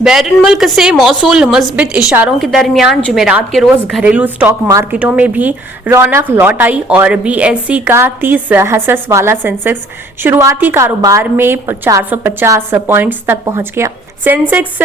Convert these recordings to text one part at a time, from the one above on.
बैरून मुल्क से मौसूल मुस्बित इशारों के दरमियान जुमेरात के रोज घरेलू स्टॉक मार्केटों में भी रौनक लौट आई और बीएसई का 30 हसस वाला सेंसेक्स शुरुआती कारोबार में 450 पॉइंट्स तक पहुंच गया। सेंसेक्स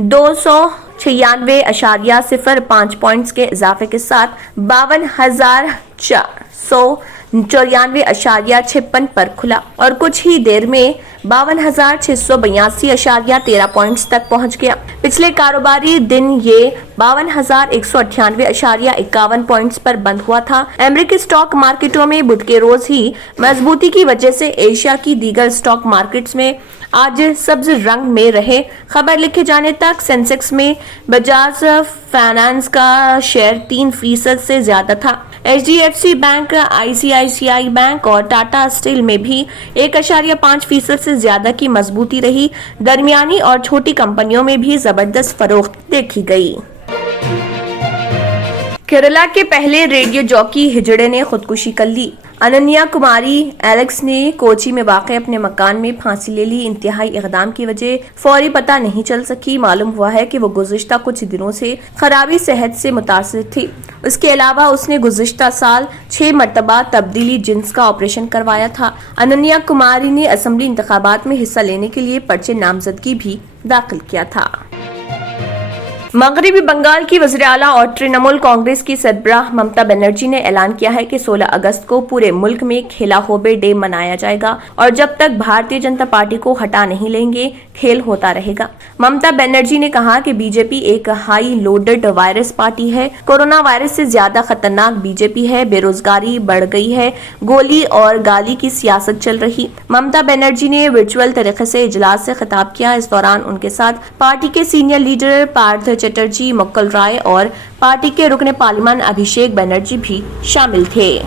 296.05 पॉइंट्स के इजाफे के साथ 52,494.56 पर खुला और कुछ ही देर में 52,682.13 पॉइंट्स तक पहुंच गया। पिछले कारोबारी दिन ये 52,198.51 पॉइंट्स पर बंद हुआ था। अमेरिकी स्टॉक मार्केटों में बुध के रोज ही मजबूती की वजह से एशिया की दीगर स्टॉक मार्केट्स में आज सब्ज रंग में रहे। खबर लिखे जाने तक सेंसेक्स में बजाज फाइनेंस का शेयर 3% से ज्यादा था। HDFC बैंक, ICICI बैंक और टाटा स्टील में भी 1.5% से ज्यादा की मजबूती रही। दरमियानी और छोटी कंपनियों में भी जबरदस्त फरोख्त देखी गई। केरला के पहले रेडियो जॉकी हिजड़े ने खुदकुशी कर ली। अनन्या कुमारी एलेक्स ने कोची में वाक़ अपने मकान में फांसी ले ली। इंतहाई इक़दाम की वजह फौरी पता नहीं चल सकी। मालूम हुआ है कि वो गुज़िश्ता कुछ दिनों से खराबी सेहत से मुतासिर थी। उसके अलावा उसने गुज़िश्ता साल 6 मरतबा तब्दीली जिन्स का ऑपरेशन करवाया था। अनन्या कुमारी ने असम्बली इंतखाबात में हिस्सा लेने के लिए पर्चे नामजदगी भी दाखिल किया था। मगरबी बंगाल की वज़ीर आला और तृणमूल कांग्रेस की सरबराह ममता बनर्जी ने ऐलान किया है कि 16 अगस्त को पूरे मुल्क में खेला होबे डे मनाया जाएगा और जब तक भारतीय जनता पार्टी को हटा नहीं लेंगे खेल होता रहेगा। ममता बनर्जी ने कहा कि बीजेपी एक हाई लोडेड वायरस पार्टी है। कोरोना वायरस से ज्यादा खतरनाक बीजेपी है। बेरोजगारी बढ़ गई है। गोली और गाली की सियासत चल रही। ममता बनर्जी ने वर्चुअल तरीके से इजलास से खिताब किया। इस दौरान उनके साथ पार्टी के सीनियर लीडर पार्थ चटर्जी, मुकुल राय और पार्टी के रुकने पार्लियामेंट अभिषेक बनर्जी भी शामिल थे।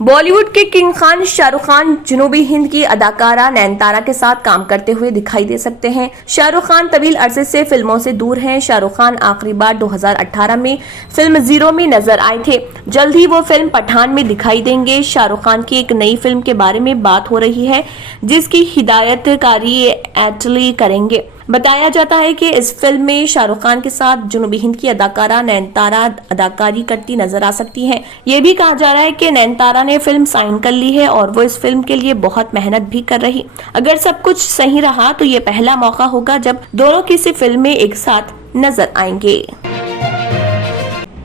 बॉलीवुड के किंग खान शाहरुख खान जनूबी हिंद की अदाकारा नयनतारा के साथ काम करते हुए दिखाई दे सकते हैं। शाहरुख खान तवील अरसे से फिल्मों से दूर हैं। शाहरुख खान आखिरी बार 2018 में फिल्म जीरो में नजर आए थे। जल्द ही वो फिल्म पठान में दिखाई देंगे। शाहरुख खान की एक नई फिल्म के बारे में बात हो रही है जिसकी हिदायतकारी एटली करेंगे। बताया जाता है कि इस फिल्म में शाहरुख खान के साथ जनूबी हिंद की अदाकारा नयनतारा अदाकारी करती नजर आ सकती हैं। ये भी कहा जा रहा है कि नयनतारा ने फिल्म साइन कर ली है और वो इस फिल्म के लिए बहुत मेहनत भी कर रही। अगर सब कुछ सही रहा तो ये पहला मौका होगा जब दोनों किसी फिल्म में एक साथ नजर आएंगे।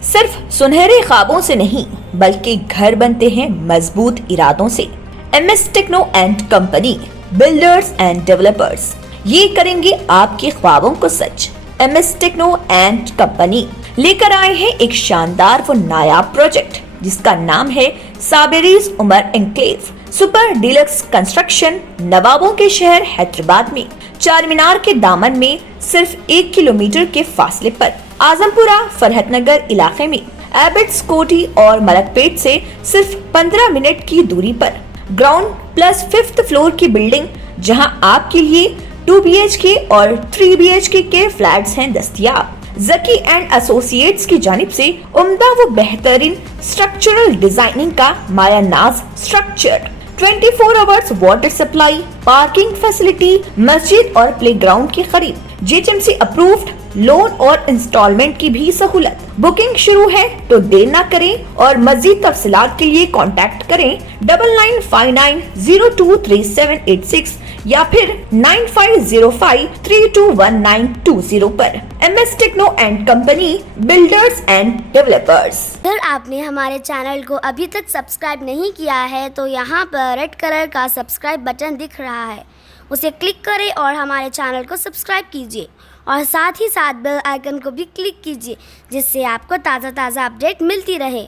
सिर्फ सुनहरे ख्वाबों से नहीं बल्कि घर बनते हैं मजबूत इरादों से। MS techno and company, builders and developers, ये करेंगे आपके ख्वाबों को सच। MS टेक्नो एंड कंपनी लेकर आए हैं एक शानदार व नायाब प्रोजेक्ट जिसका नाम है साबेरीज Umar enclave super deluxe construction. नवाबों के शहर हैदराबाद में चार मीनार के दामन में सिर्फ 1 किलोमीटर के फासले पर आजमपुरा फरहतनगर इलाके में एबिट्स कोठी और मलकपेट से सिर्फ 15 मिनट की दूरी पर ग्राउंड प्लस 5th फ्लोर की बिल्डिंग, जहां आपके लिए 2 BHK और 3 BHK के फ्लैट्स हैं दस्तयाब। जकी एंड एसोसिएट्स की जानिब से उम्दा व बेहतरीन स्ट्रक्चरल डिजाइनिंग का मायानाज structure, 24 hours water supply, parking facility, मस्जिद और प्लेग्राउंड के करीब, GHMC अप्रूव्ड लोन और इंस्टॉलमेंट की भी सहूलत। बुकिंग शुरू है तो देर न करें और मजीद तफसीलात के लिए कांटेक्ट करें 9959023786 या फिर 9505321920 पर। MS techno and company, builders and developers. अगर आपने हमारे चैनल को अभी तक सब्सक्राइब नहीं किया है तो यहाँ पर रेड कलर का सब्सक्राइब बटन दिख रहा है, उसे क्लिक करें और हमारे चैनल को सब्सक्राइब कीजिए और साथ ही साथ बेल आइकन को भी क्लिक कीजिए जिससे आपको ताज़ा अपडेट मिलती रहे।